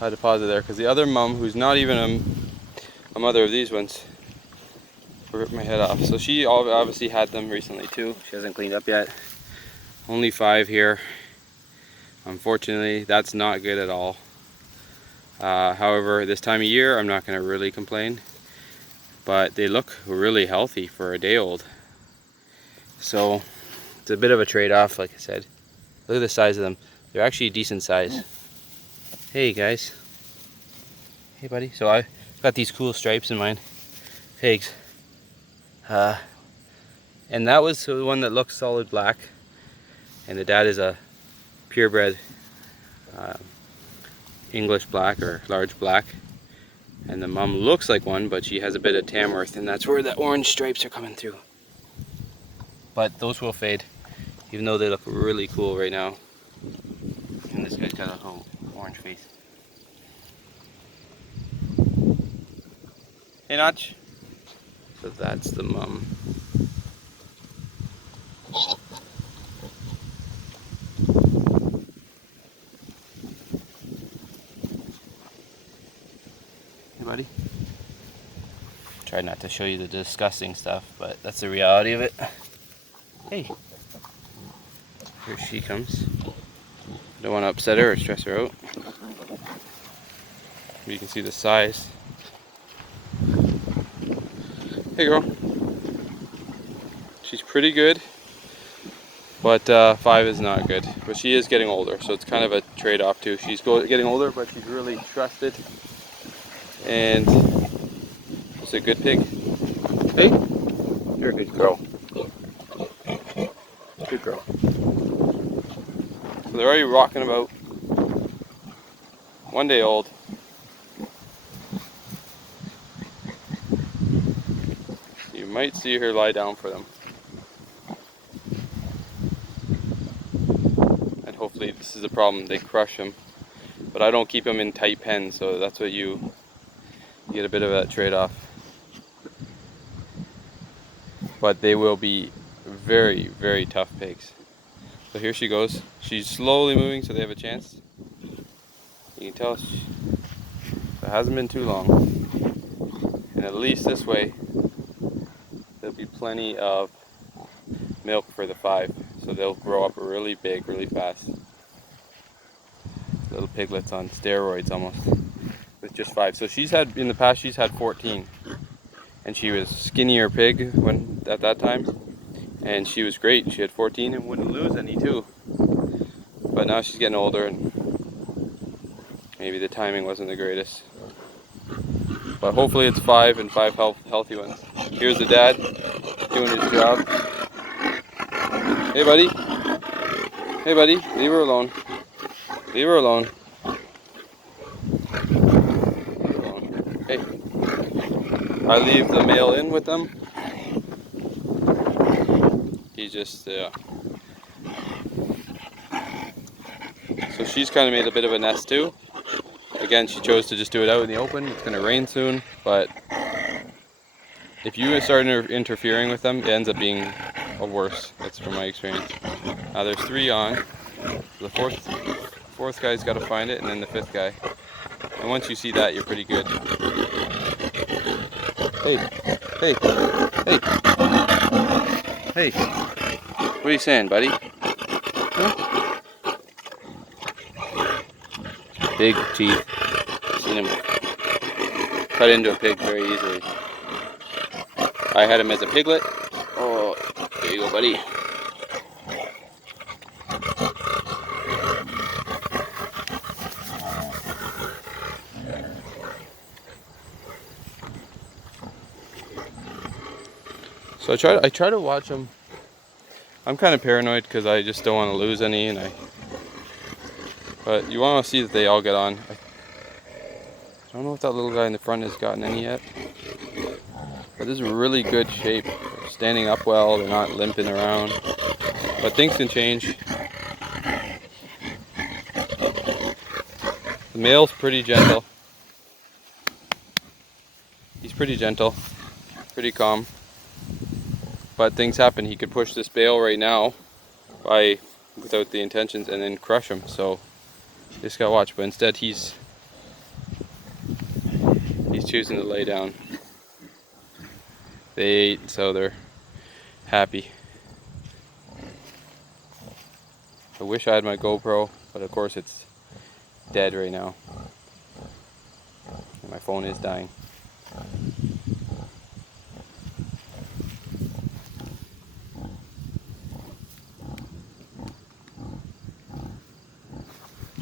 I deposit there because the other mom, who's not even a mother of these ones, ripped my head off. So she obviously had them recently too. She hasn't cleaned up yet. Only 5 here. Unfortunately, that's not good at all. However, this time of year, I'm not going to really complain. But they look really healthy for a day old. So it's a bit of a trade-off, like I said. Look at the size of them. They're actually a decent size. Hey guys. Hey buddy. So I got these cool stripes in mine. Pigs. And that was the one that looks solid black. And the dad is a purebred English black or large black. And the mom looks like one, but she has a bit of Tamworth, and that's where the orange stripes are coming through. But those will fade, even though they look really cool right now. And this guy's got a whole orange face. Hey Notch. So that's the mom. Hey buddy. Try not to show you the disgusting stuff, but that's the reality of it. Hey. Here she comes. Don't want to upset her or stress her out. You can see the size. Hey girl. She's pretty good, but 5 is not good. But she is getting older, so it's kind of a trade-off too. She's getting older, but she's really trusted, and it's a good pig. Hey, you're a good girl. Good girl. So they're already rocking about. 1 day old. You might see her lie down for them. And hopefully this is the problem, they crush them. But I don't keep them in tight pens, so that's what you get a bit of that trade-off. But they will be very, very tough pigs. So here she goes. She's slowly moving so they have a chance. You can tell it hasn't been too long. And at least this way, there'll be plenty of milk for the 5. So they'll grow up really big, really fast. Little piglets on steroids almost, with just 5. So in the past she's had 14. And she was skinnier pig at that time. And she was great. She had 14 and wouldn't lose any too. But now she's getting older and maybe the timing wasn't the greatest. But hopefully it's 5 and 5 healthy ones. Here's the dad doing his job. Hey buddy. Hey buddy, leave her alone. Leave her alone. Leave her alone. Hey. I leave the male in with them. He just, So she's kind of made a bit of a nest too. Again, she chose to just do it out in the open. It's going to rain soon, but if you start interfering with them, it ends up being worse. That's from my experience. Now there's 3 on. The fourth guy's got to find it, and then the 5th guy. And once you see that, you're pretty good. Hey, hey, hey, hey. What are you saying, buddy? Huh? Big teeth. I've seen him cut into a pig very easily. I had him as a piglet. Oh, there you go, buddy. So I try to watch them. I'm kind of paranoid because I just don't want to lose any, but you want to see that they all get on. I don't know if that little guy in the front has gotten any yet, but this is really good shape. They're standing up well, they're not limping around, but things can change. The male's pretty gentle. He's pretty gentle, pretty calm. But things happen. He could push this bale right now without the intentions and then crush him. So just gotta watch. But instead he's He's choosing to lay down. They ate, so they're happy. I wish I had my GoPro, but of course it's dead right now. And my phone is dying.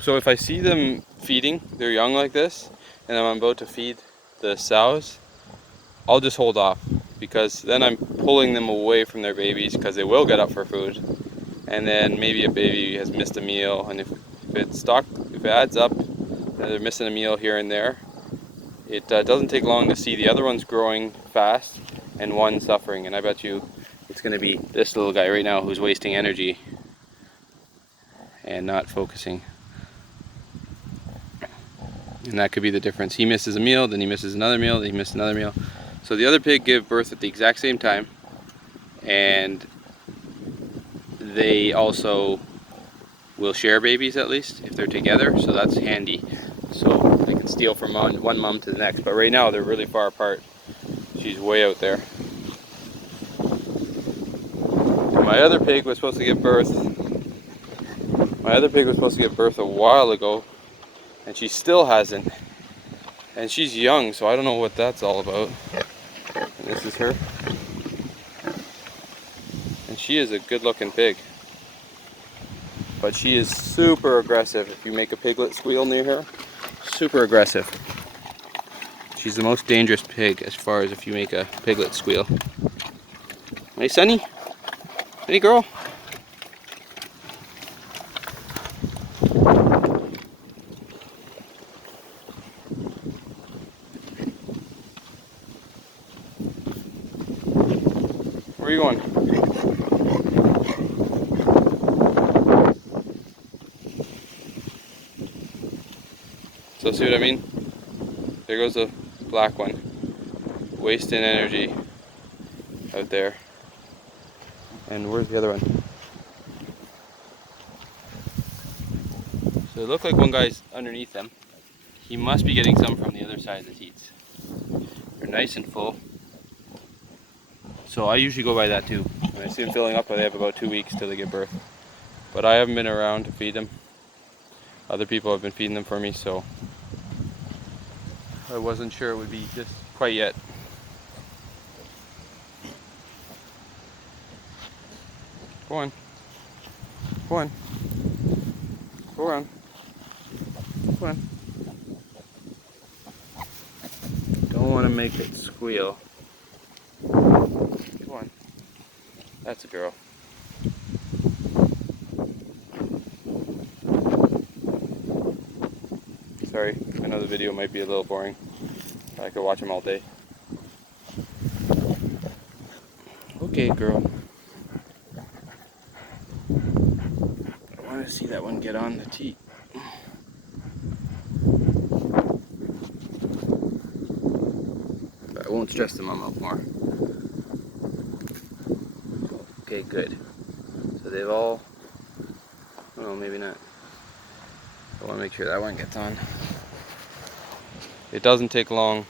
So if I see them feeding their young like this, and I'm about to feed the sows, I'll just hold off, because then I'm pulling them away from their babies, because they will get up for food. And then maybe a baby has missed a meal, and if it adds up, and they're missing a meal here and there, it doesn't take long to see the other ones growing fast and one suffering. And I bet you it's going to be this little guy right now who's wasting energy and not focusing. And that could be the difference. He misses a meal, then he misses another meal, then he misses another meal. So the other pig gave birth at the exact same time, and they also will share babies, at least if they're together, so that's handy. So I can steal from one mom to the next, but right now they're really far apart. She's way out there. And my other pig was supposed to give birth. A while ago, and she still hasn't. And she's young, so I don't know what that's all about. And this is her. And she is a good-looking pig. But she is super aggressive if you make a piglet squeal near her. Super aggressive. She's the most dangerous pig as far as if you make a piglet squeal. Hey, Sunny? Hey, girl? Where are you going? So see what I mean? There goes the black one. Wasting energy out there. And where's the other one? So it looked like one guy's underneath them. He must be getting some from the other side of the teats. They're nice and full. So I usually go by that too. When I see them filling up, they have about 2 weeks till they give birth. But I haven't been around to feed them. Other people have been feeding them for me, so I wasn't sure it would be just quite yet. Go on. Go on. Go on. Go on. Don't want to make it squeal. Come on. That's a girl. Sorry, I know the video might be a little boring. I could watch them all day. Okay, girl. I want to see that one get on the teat. But I won't stress the mom out more. Okay, good. So they've all... Oh, no, maybe not. I want to make sure that one gets on. It doesn't take long.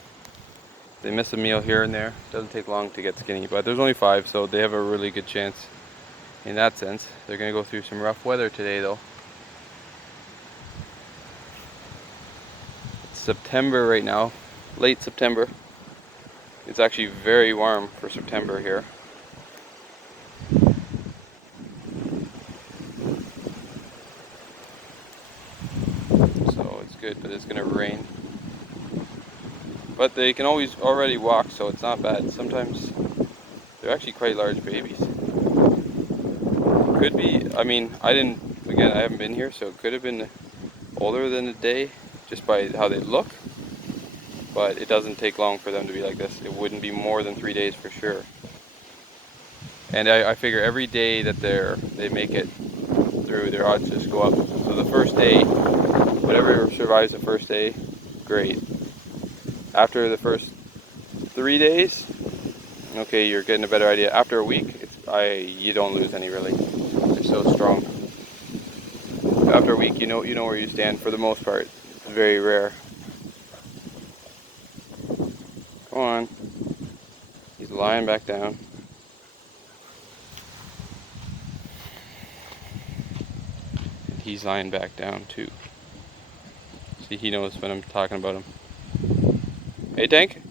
They miss a meal here and there. It doesn't take long to get skinny, but there's only 5, so they have a really good chance in that sense. They're going to go through some rough weather today, though. It's September right now, late September. It's actually very warm for September here. So it's good, but it's going to rain. But they can always already walk, so it's not bad. Sometimes they're actually quite large babies. Could be, I mean, I haven't been here, so it could have been older than a day just by how they look. But it doesn't take long for them to be like this. It wouldn't be more than 3 days for sure. And I figure every day that they make it through, their odds just go up. So the first day, whatever survives the first day, great. After the first 3 days, okay, you're getting a better idea. After a week, you don't lose any really. They're so strong. After a week, you know where you stand for the most part. It's very rare. Go on. He's lying back down. And he's lying back down too. See, he knows when I'm talking about him. Hey, Tank?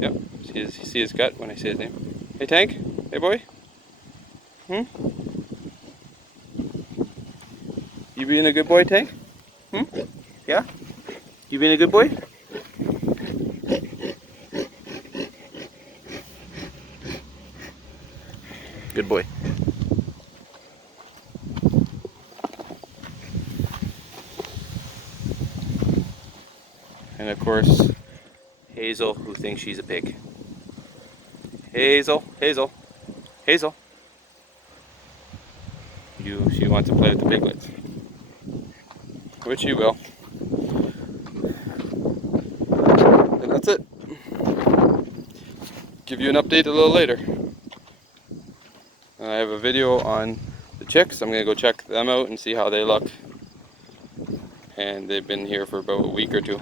Yep. See his gut when I say his name. Hey, Tank? Hey, boy? Hmm? You being a good boy, Tank? Hmm? Yeah? You being a good boy? Good boy. And of course, Hazel, who thinks she's a pig. Hazel, Hazel, Hazel. She wants to play with the piglets. Which she will. And that's it. Give you an update a little later. I have a video on the chicks. I'm gonna go check them out and see how they look. And they've been here for about a week or two.